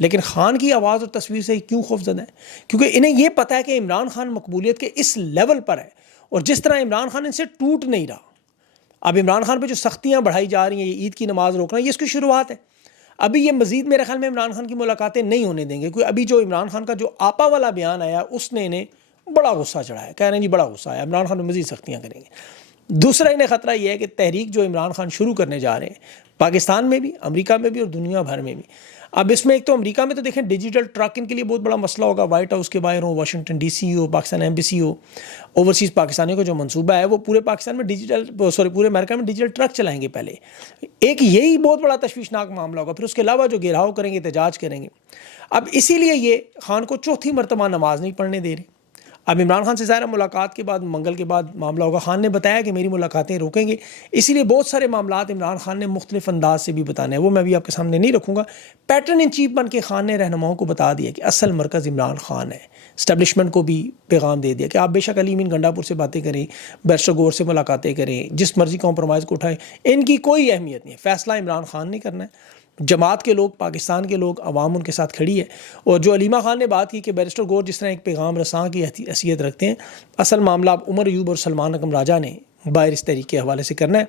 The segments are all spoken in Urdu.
لیکن خان کی آواز اور تصویر سے کیوں خوف زدہ ہیں؟ کیونکہ انہیں یہ پتہ ہے کہ عمران خان مقبولیت کے اس لیول پر ہے، اور جس طرح عمران خان ان سے ٹوٹ نہیں رہا. اب عمران خان پہ جو سختیاں بڑھائی جا رہی ہیں، یہ عید کی نماز روکنا، یہ اس کی شروعات ہے. ابھی یہ مزید میرے خیال میں عمران خان کی ملاقاتیں نہیں ہونے دیں گے، کیونکہ ابھی جو عمران خان کا جو آپا والا بیان آیا اس نے انہیں بڑا غصہ چڑھایا، کہہ رہے ہیں جی بڑا غصہ آیا، عمران خان میں مزید سختیاں کریں گے. دوسرا انہیں خطرہ یہ ہے کہ تحریک جو عمران خان شروع کرنے جا رہے ہیں پاکستان میں بھی، امریکہ میں بھی اور دنیا بھر میں بھی. اب اس میں ایک تو امریکہ میں تو دیکھیں ڈیجیٹل ٹرک ان کے لیے بہت بڑا مسئلہ ہوگا، وائٹ ہاؤس کے باہر ہو، واشنگٹن ڈی سی ہو، پاکستان ایمبیسی ہو، اوورسیز پاکستانیوں کا جو منصوبہ ہے وہ پورے پاکستان میں پورے امریکہ میں ڈیجیٹل ٹرک چلائیں گے پہلے. ایک یہی بہت بڑا تشویشناک معاملہ ہوگا. پھر اس کے علاوہ جو گھیراؤ کریں گے، احتجاج کریں گے. اب اسی لیے یہ خان کو چوتھی مرتبہ نماز نہیں پڑھنے دے رہے. اب عمران خان سے ظاہر ملاقات کے بعد منگل کے بعد معاملہ ہوگا. خان نے بتایا کہ میری ملاقاتیں روکیں گے، اسی لیے بہت سارے معاملات عمران خان نے مختلف انداز سے بھی بتانے ہیں، وہ میں بھی آپ کے سامنے نہیں رکھوں گا. پیٹرن ان چیف بن کے خان نے رہنماؤں کو بتا دیا کہ اصل مرکز عمران خان ہے. اسٹیبلشمنٹ کو بھی پیغام دے دیا کہ آپ بے شک علی امین گنڈا پور سے باتیں کریں، بیرسٹر گور سے ملاقاتیں کریں، جس مرضی کمپرومائز کو اٹھائیں، ان کی کوئی اہمیت نہیں ہے. فیصلہ عمران خان نے کرنا ہے. جماعت کے لوگ، پاکستان کے لوگ، عوام ان کے ساتھ کھڑی ہے. اور جو علیمہ خان نے بات کی کہ بیرسٹر گور جس طرح ایک پیغام رساں کی حیثیت رکھتے ہیں، اصل معاملہ اب عمر ایوب اور سلمان اکرم راجہ نے باہر اس تحریک کے حوالے سے کرنا ہے.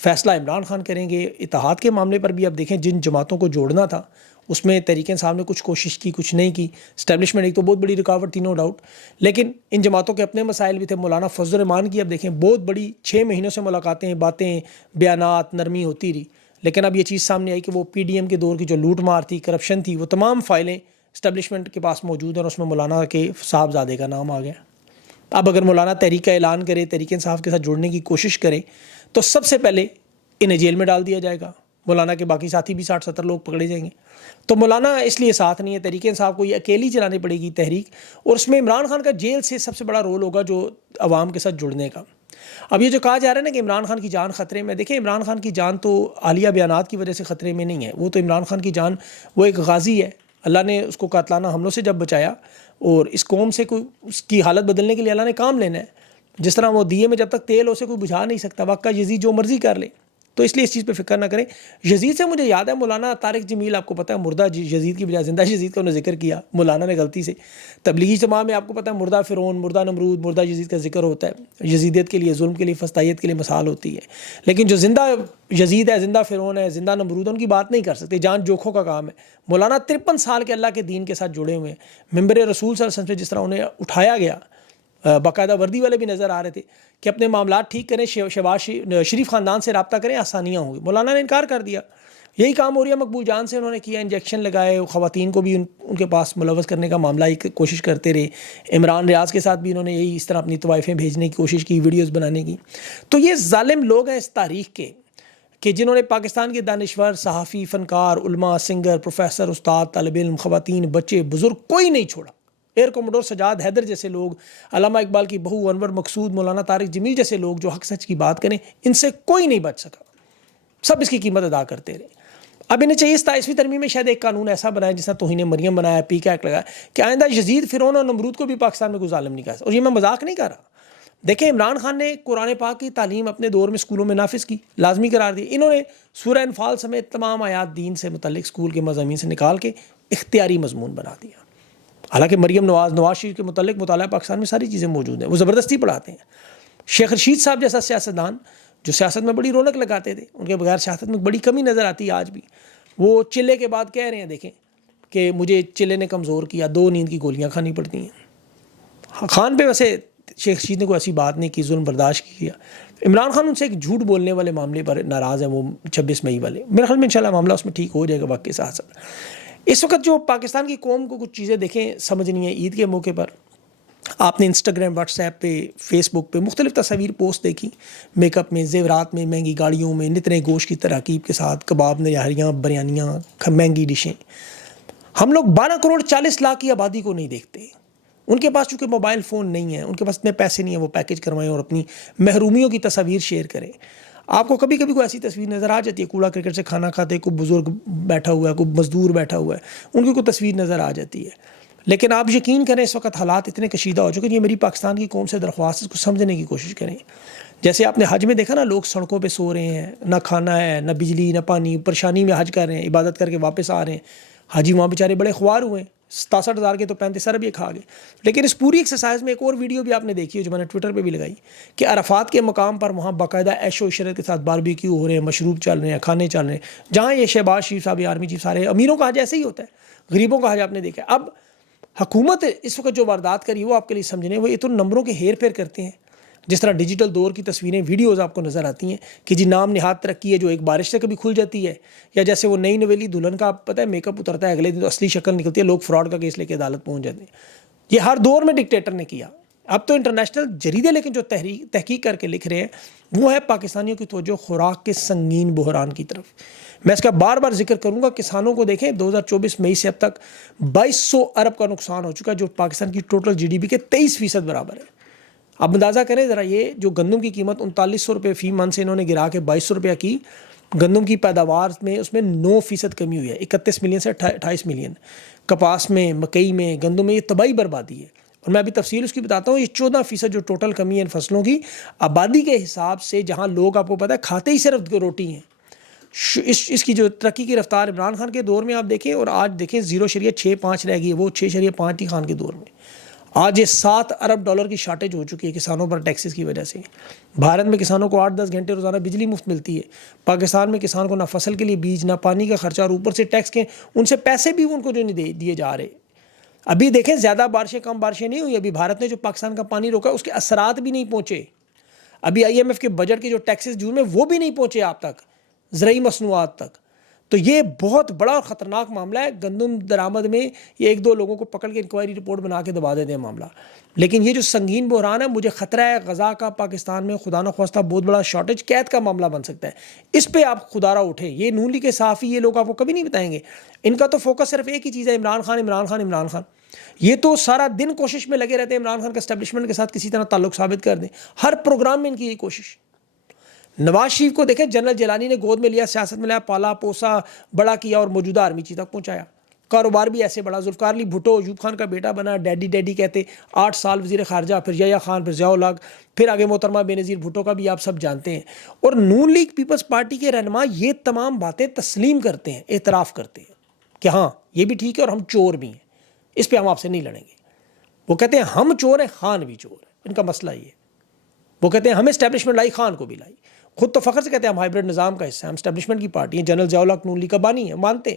فیصلہ عمران خان کریں گے. اتحاد کے معاملے پر بھی اب دیکھیں جن جماعتوں کو جوڑنا تھا اس میں تحریک انصاف نے کچھ کوشش کی، کچھ نہیں کی. اسٹیبلشمنٹ ایک تو بہت بڑی رکاوٹ تھی، نو ڈاؤٹ، لیکن ان جماعتوں کے اپنے مسائل بھی تھے. مولانا فضل الرحمان کی اب دیکھیں بہت بڑی 6 مہینوں سے ملاقاتیں، باتیں، بیانات، نرمی ہوتی رہی. لیکن اب یہ چیز سامنے آئی کہ وہ پی ڈی ایم کے دور کی جو لوٹ مار تھی، کرپشن تھی، وہ تمام فائلیں اسٹیبلشمنٹ کے پاس موجود ہیں، اور اس میں مولانا کے صاحبزادے کا نام آ گیا. اب اگر مولانا تحریک کا اعلان کرے، تحریک انصاف کے ساتھ جڑنے کی کوشش کرے، تو سب سے پہلے انہیں جیل میں ڈال دیا جائے گا. مولانا کے باقی ساتھی بھی 60-70 لوگ پکڑے جائیں گے. تو مولانا اس لیے ساتھ نہیں ہے. تحریک انصاف کو یہ اکیلی چلانی پڑے گی تحریک، اور اس میں عمران خان کا جیل سے سب سے بڑا رول ہوگا جو عوام کے ساتھ جڑنے کا. اب یہ جو کہا جا رہا ہے نا کہ عمران خان کی جان خطرے میں، دیکھیں عمران خان کی جان تو عالیہ بیانات کی وجہ سے خطرے میں نہیں ہے. وہ تو عمران خان کی جان، وہ ایک غازی ہے. اللہ نے اس کو قاتلانہ حملوں سے جب بچایا، اور اس قوم سے کوئی اس کی حالت بدلنے کے لیے اللہ نے کام لینا ہے. جس طرح وہ دیے میں جب تک تیل اسے کوئی بجھا نہیں سکتا، واقعہ یزید جو مرضی کر لے. تو اس لیے اس چیز پہ فکر نہ کریں. یزید سے مجھے یاد ہے مولانا طارق جمیل، آپ کو پتہ ہے مردہ یزید کی بجائے زندہ یزید کا انہوں نے ذکر کیا مولانا نے غلطی سے. تبلیغی اجتماع میں آپ کو پتہ ہے مردہ فرعون، مردہ نمرود، مردہ یزید کا ذکر ہوتا ہے. یزیدیت کے لیے، ظلم کے لیے، فسطائیت کے لیے مثال ہوتی ہے. لیکن جو زندہ یزید ہے، زندہ فرعون ہے، زندہ نمرود، ان کی بات نہیں کر سکتے. جان جوکھوں کا کام ہے. مولانا 53 سال کے اللہ کے دین کے ساتھ جڑے ہوئے ہیں. ممبر رسول صلی اللہ علیہ وسلم سے جس طرح انہیں اٹھایا گیا، باقاعدہ وردی والے بھی نظر آ رہے تھے کہ اپنے معاملات ٹھیک کریں، شہباز شریف خاندان سے رابطہ کریں، آسانیاں ہوں گی. مولانا نے انکار کر دیا. یہی کام موریہ مقبول جان سے انہوں نے کیا، انجیکشن لگائے، خواتین کو بھی ان کے پاس ملوث کرنے کا معاملہ ایک کوشش کرتے رہے. عمران ریاض کے ساتھ بھی انہوں نے یہی اس طرح اپنی طوائفیں بھیجنے کی کوشش کی، ویڈیوز بنانے کی. تو یہ ظالم لوگ ہیں اس تاریخ کے کہ جنہوں نے پاکستان کے دانشور، صحافی، فنکار، علماء، سنگر، پروفیسر، استاد، طالب علم، خواتین، بچے، بزرگ، کوئی نہیں چھوڑا. ایئر کوموڈور سجاد حیدر جیسے لوگ، علامہ اقبال کی بہو انور مقصود، مولانا طارق جمیل جیسے لوگ جو حق سچ کی بات کریں، ان سے کوئی نہیں بچ سکا. سب اس کی قیمت ادا کرتے رہے. اب انہیں چاہیے 27ویں ترمیم میں شاید ایک قانون ایسا بنائے جس طرح توہین مریم بنایا، پی کے ایکٹ لگایا، کہ آئندہ یزید، فرعون اور نمرود کو بھی پاکستان میں کوئی ظالم نہیں کہا. اور یہ میں مذاق نہیں کر رہا. دیکھیں عمران خان نے قرآن پاک کی تعلیم اپنے دور میں اسکولوں میں نافذ کی، لازمی قرار دی. انہوں نے سورہ انفال سمیت تمام آیات دین سے متعلق اسکول کے مضامین سے نکال کے اختیاری مضمون بنا دیا. حالانکہ مریم نواز شریف کے متعلق مطالعہ پاکستان میں ساری چیزیں موجود ہیں، وہ زبردستی پڑھاتے ہیں. شیخ رشید صاحب جیسا سیاستدان جو سیاست میں بڑی رونق لگاتے تھے، ان کے بغیر سیاست میں بڑی کمی نظر آتی ہے آج بھی. وہ چلے کے بعد کہہ رہے ہیں دیکھیں کہ مجھے چلے نے کمزور کیا، 2 نیند کی گولیاں کھانی پڑتی ہیں. خان پہ ویسے شیخ رشید نے کوئی ایسی بات نہیں کی، ظلم برداشت کیا. عمران خان ان سے ایک جھوٹ بولنے والے معاملے پر ناراض ہیں، وہ 26 مئی والے. میرے خیال میں انشاءاللہ معاملہ اس میں ٹھیک ہو جائے گا وقت کے ساتھ ساتھ. اس وقت جو پاکستان کی قوم کو کچھ چیزیں دیکھیں سمجھنی ہے. عید کے موقع پر آپ نے انسٹاگرام، واٹس ایپ پہ، فیس بک پہ مختلف تصاویر پوسٹ دیکھی، میک اپ میں، زیورات میں، مہنگی گاڑیوں میں، نتنے گوشت کی تراکیب کے ساتھ، کباب، نہاریاں، بریانیاں، مہنگی ڈشیں. ہم لوگ 12 کروڑ 40 لاکھ کی آبادی کو نہیں دیکھتے. ان کے پاس چونکہ موبائل فون نہیں ہے، ان کے پاس اتنے پیسے نہیں ہیں وہ پیکج کروائیں اور اپنی محرومیوں کی تصاویر شیئر کریں. آپ کو کبھی کبھی کوئی ایسی تصویر نظر آ جاتی ہے، کوڑا کرکٹ سے کھانا کھاتے، کوئی بزرگ بیٹھا ہوا ہے، کوئی مزدور بیٹھا ہوا ہے، ان کی کوئی تصویر نظر آ جاتی ہے. لیکن آپ یقین کریں اس وقت حالات اتنے کشیدہ ہو چکے ہیں. یہ میری پاکستان کی قوم سے درخواست ہے، اس کو سمجھنے کی کوشش کریں. جیسے آپ نے حج میں دیکھا نا، لوگ سڑکوں پہ سو رہے ہیں، نہ کھانا ہے، نہ بجلی، نہ پانی، پریشانی میں حج کر رہے ہیں، عبادت کر کے واپس آ رہے ہیں. حاجی وہاں بیچارے بڑے خوار ہوئے ہیں، 67,000 کے تو 35 ارب یہ کھا گئے۔ لیکن اس پوری ایکسرسائز میں ایک اور ویڈیو بھی آپ نے دیکھی ہے جو میں نے ٹویٹر پہ بھی لگائی کہ عرفات کے مقام پر وہاں باقاعدہ عیش و عشرت کے ساتھ باربیکیو ہو رہے ہیں، مشروب چل رہے ہیں، کھانے چل رہے ہیں، جہاں یہ شہباز شریف صاحب یا آرمی چیف سارے امیروں کا حج ایسے ہی ہوتا ہے، غریبوں کا حج آپ نے دیکھا ہے۔ اب حکومت اس وقت جو واردات کری وہ آپ کے لیے سمجھنے، وہ اتنے نمبروں کے ہیر پھیر کرتے ہیں، جس طرح ڈیجیٹل دور کی تصویریں ویڈیوز آپ کو نظر آتی ہیں کہ جی نام نہاد ترقی ہے جو ایک بارش سے کبھی کھل جاتی ہے، یا جیسے وہ نئی نویلی دلہن کا پتہ ہے میک اپ اترتا ہے اگلے دن تو اصلی شکل نکلتی ہے، لوگ فراڈ کا کیس لے کے عدالت پہنچ جاتے ہیں۔ یہ ہر دور میں ڈکٹیٹر نے کیا۔ اب تو انٹرنیشنل جریدے لیکن جو تحقیق کر کے لکھ رہے ہیں وہ ہے پاکستانیوں کی توجہ خوراک کے سنگین بحران کی طرف۔ میں اس کا بار بار ذکر کروں گا، کسانوں کو دیکھیں 2024 مئی سے اب تک 2200 ارب کا نقصان ہو چکا ہے جو پاکستان کی ٹوٹل جی ڈی پی کے 23% برابر ہے۔ اب اندازہ کریں ذرا، یہ جو گندم کی قیمت 3900 روپے فی من سے انہوں نے گرا کے 2200 روپیہ کی، گندم کی پیداوار میں اس میں 9% کمی ہوئی ہے، 31 ملین سے 28 ملین۔ کپاس میں، مکئی میں، گندم میں یہ تباہی بربادی ہے، اور میں ابھی تفصیل اس کی بتاتا ہوں۔ یہ 14% جو ٹوٹل کمی ہے ان فصلوں کی آبادی کے حساب سے، جہاں لوگ آپ کو پتہ ہے کھاتے ہی صرف روٹی ہیں، اس کی جو ترقی کی رفتار عمران خان کے دور میں آپ دیکھیں اور آج دیکھیں 0.65 رہ گئی ہے، وہ 6.5 تھی خان کے دور میں۔ آج یہ 7 ارب ڈالر کی شارٹیج ہو چکی ہے کسانوں پر ٹیکسز کی وجہ سے۔ بھارت میں کسانوں کو 8-10 گھنٹے روزانہ بجلی مفت ملتی ہے، پاکستان میں کسان کو نہ فصل کے لیے بیج، نہ پانی کا خرچہ، اور اوپر سے ٹیکس کے ان سے پیسے بھی ان کو جو نہیں دیے جا رہے۔ ابھی دیکھیں زیادہ بارشیں کم بارشیں نہیں ہوئی، ابھی بھارت نے جو پاکستان کا پانی روکا اس کے اثرات بھی نہیں پہنچے۔ ابھی IMF کے بجٹ کے جو ٹیکسز جون میں وہ بھی نہیں پہنچے آپ تک، زرعی مصنوعات تک۔ تو یہ بہت بڑا اور خطرناک معاملہ ہے۔ گندم درآمد میں یہ 1-2 لوگوں کو پکڑ کے انکوائری رپورٹ بنا کے دبا دیتے ہیں معاملہ، لیکن یہ جو سنگین بحران ہے، مجھے خطرہ ہے غذا کا پاکستان میں خدا نخواستہ بہت بڑا شارٹیج قید کا معاملہ بن سکتا ہے۔ اس پہ آپ خدا را اٹھیں۔ یہ نون لیگ کے صحافی یہ لوگ آپ کو کبھی نہیں بتائیں گے، ان کا تو فوکس صرف ایک ہی چیز ہے، عمران خان عمران خان عمران خان۔ یہ تو سارا دن کوشش میں لگے رہتے ہیں عمران خان کا اسٹیبلشمنٹ کے ساتھ کسی طرح تعلق ثابت کر دیں، ہر پروگرام میں ان کی یہی کوشش۔ نواز شریف کو دیکھیں، جنرل جیلانی نے گود میں لیا، سیاست میں لایا، پالا پوسا، بڑا کیا اور موجودہ آرمی چیف تک پہنچایا، کاروبار بھی ایسے بڑا۔ ذوالفقار علی بھٹو ایوب خان کا بیٹا بنا، ڈیڈی ڈیڈی کہتے، 8 سال وزیر خارجہ، پھر یحییٰ خان، پھر ضیاء الحق، پھر آگے محترمہ بینظیر بھٹو کا بھی آپ سب جانتے ہیں۔ اور نون لیگ پیپلز پارٹی کے رہنما یہ تمام باتیں تسلیم کرتے ہیں، اعتراف کرتے ہیں کہ ہاں یہ بھی ٹھیک ہے اور ہم چور بھی ہیں، اس پہ ہم آپ سے نہیں لڑیں گے۔ وہ کہتے ہیں ہم چور ہیں، خان بھی چور ہے، ان کا مسئلہ یہ ہے۔ وہ کہتے ہیں ہمیں اسٹیبلشمنٹ لائی، خان کو بھی لائی۔ خود تو فخر سے کہتے ہیں ہم ہائیبرڈ نظام کا حصہ ہیں، ہم اسٹیبلشمنٹ کی پارٹی ہیں، جنرل ضیاء الحق نون لیگ کا بانی ہے، مانتے ہیں،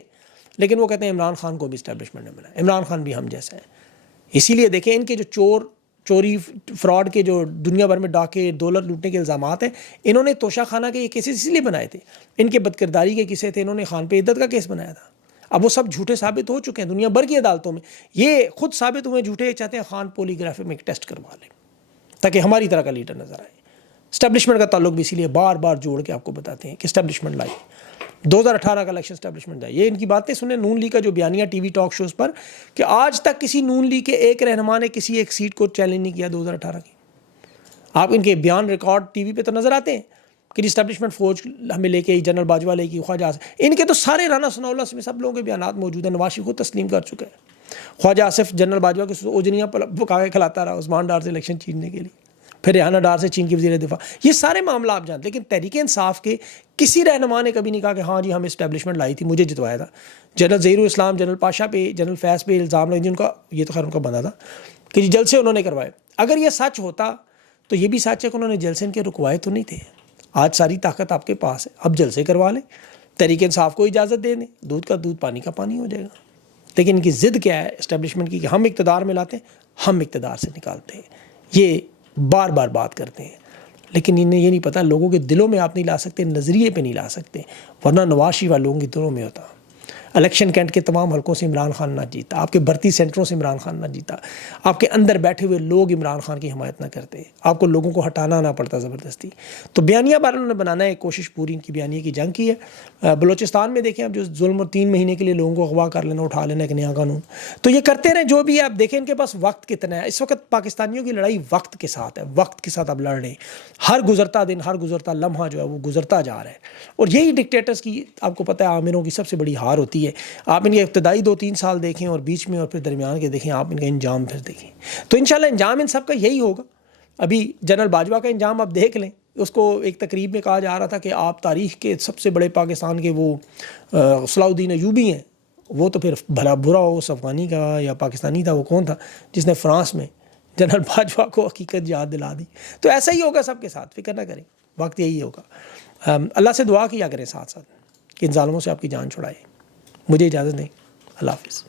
لیکن وہ کہتے ہیں عمران خان کو بھی اسٹیبلشمنٹ نے بنایا، عمران خان بھی ہم جیسا ہے۔ اسی لیے دیکھیں ان کے جو چوری فراڈ کے جو دنیا بھر میں ڈاکے دولت لوٹنے کے الزامات ہیں، انہوں نے توشہ خانہ کے یہ کیسز اس لیے بنائے تھے، ان کے بدکرداری کے قصے تھے، انہوں نے خان پہ عدت کا کیس بنایا تھا۔ اب وہ سب جھوٹے ثابت ہو چکے ہیں دنیا بھر کی عدالتوں میں، یہ خود ثابت ہوئے جھوٹے، چاہتے ہیں خان پولی گرافی میں ایک ٹیسٹ کروا لیں تاکہ ہماری طرح کا لیڈر نظر آئے۔ اسٹیبلشمنٹ کا تعلق بھی اسی لیے بار بار جوڑ کے آپ کو بتاتے ہیں کہ اسٹیبلشمنٹ لائی، 2018 کا الیکشن اسٹیبلشمنٹ جائے۔ یہ ان کی باتیں سنیں نون لیگ کا جو بیانیہ ٹی وی ٹاک شوز پر کہ آج تک کسی نون لیگ کے ایک رہنما نے کسی ایک سیٹ کو چیلنج نہیں کیا 2018 کی۔ آپ ان کے بیان ریکارڈ ٹی وی پہ تو نظر آتے ہیں کہ اسٹیبلشمنٹ فوج ہمیں لے کے آئی، جنرل باجوہ لے کے خواجہ آصف، ان کے تو سارے رانا ثناء اللہ میں سب لوگوں کے بیانات موجود ہیں، نواز شریف کو تسلیم کر چکا ہے۔ خواجہ آصف جنرل باجوہ کے اوجنیاں پکا کے کھلاتا رہا عثمان ڈار سے الیکشن چھیننے کے لیے، پھر ریحانہ ڈار سے چین کی وزیر دفاع، یہ سارے معاملہ آپ جانتے ہیں۔ لیکن تحریک انصاف کے کسی رہنما نے کبھی نہیں کہا کہ ہاں جی ہم اسٹیبلشمنٹ لائی تھی، مجھے جتوایا تھا۔ جنرل ظہیر الاسلام، جنرل پاشا پہ، جنرل فیض پہ الزام لگے، جن کا یہ تو خیر ان کا بندہ تھا کہ جی جلسے انہوں نے کروائے۔ اگر یہ سچ ہوتا تو یہ بھی سچ ہے کہ انہوں نے جلسے ان کے رکوائے تو نہیں تھے۔ آج ساری طاقت آپ کے پاس ہے، اب جلسے کروا لیں، تحریک انصاف کو اجازت دے دیں، دودھ کا دودھ پانی کا پانی ہو جائے گا۔ لیکن ان کی ضد کیا ہے اسٹیبلشمنٹ کی کہ ہم اقتدار میں لاتے ہیں، ہم اقتدار سے نکالتے ہیں، یہ بار بار بات کرتے ہیں، لیکن انہیں یہ نہیں پتہ لوگوں کے دلوں میں آپ نہیں لا سکتے، نظریے پہ نہیں لا سکتے، ورنہ نواز شریف لوگوں کے دلوں میں ہوتا۔ الیکشن کینٹ کے تمام حلقوں سے عمران خان نہ جیتا، آپ کے بھرتی سینٹروں سے عمران خان نہ جیتا، آپ کے اندر بیٹھے ہوئے لوگ عمران خان کی حمایت نہ کرتے، آپ کو لوگوں کو ہٹانا نہ پڑتا زبردستی۔ تو بیانیہ بار انہوں نے بنانا ہے، کوشش پوری ان کی بیانیہ کی جنگ کی ہے۔ بلوچستان میں دیکھیں اب جو ظلم اور 3 مہینے کے لیے لوگوں کو اغوا کر لینا، اٹھا لینا ایک نیا قانون، تو یہ کرتے رہیں جو بھی آپ دیکھیں ان کے پاس وقت کتنا ہے۔ اس وقت پاکستانیوں کی لڑائی وقت کے ساتھ ہے، وقت کے ساتھ اب لڑ رہے ہیں، ہر گزرتا دن، ہر گزرتا لمحہ جو ہے وہ گزرتا جا رہا ہے، اور یہی ڈکٹیٹرز کی آپ کو پتہ ہے عامروں کی سب سے بڑی ہار ہوتی ہے۔ آپ ان کے ابتدائی 2-3 سال دیکھیں اور بیچ میں اور پھر درمیان کے دیکھیں، آپ ان کا انجام پھر دیکھیں، تو انشاءاللہ انجام ان سب کا یہی ہوگا۔ ابھی جنرل باجوہ کا انجام آپ دیکھ لیں، اس کو ایک تقریب میں کہا جا رہا تھا کہ آپ تاریخ کے سب سے بڑے پاکستان کے وہ صلاح الدین ایوبی ہیں، وہ تو پھر بھلا برا ہو اس افغانی کا یا پاکستانی تھا، وہ کون تھا جس نے فرانس میں جنرل باجوہ کو حقیقت یاد دلا دی. تو ایسا ہی ہوگا سب کے ساتھ، فکر نہ کریں، وقت یہی ہوگا. اللہ سے دعا کیا کریں ساتھ ساتھ کہ ان ظالموں سے آپ کی جان چھڑائے. مجھے اجازت دیں، اللہ حافظ.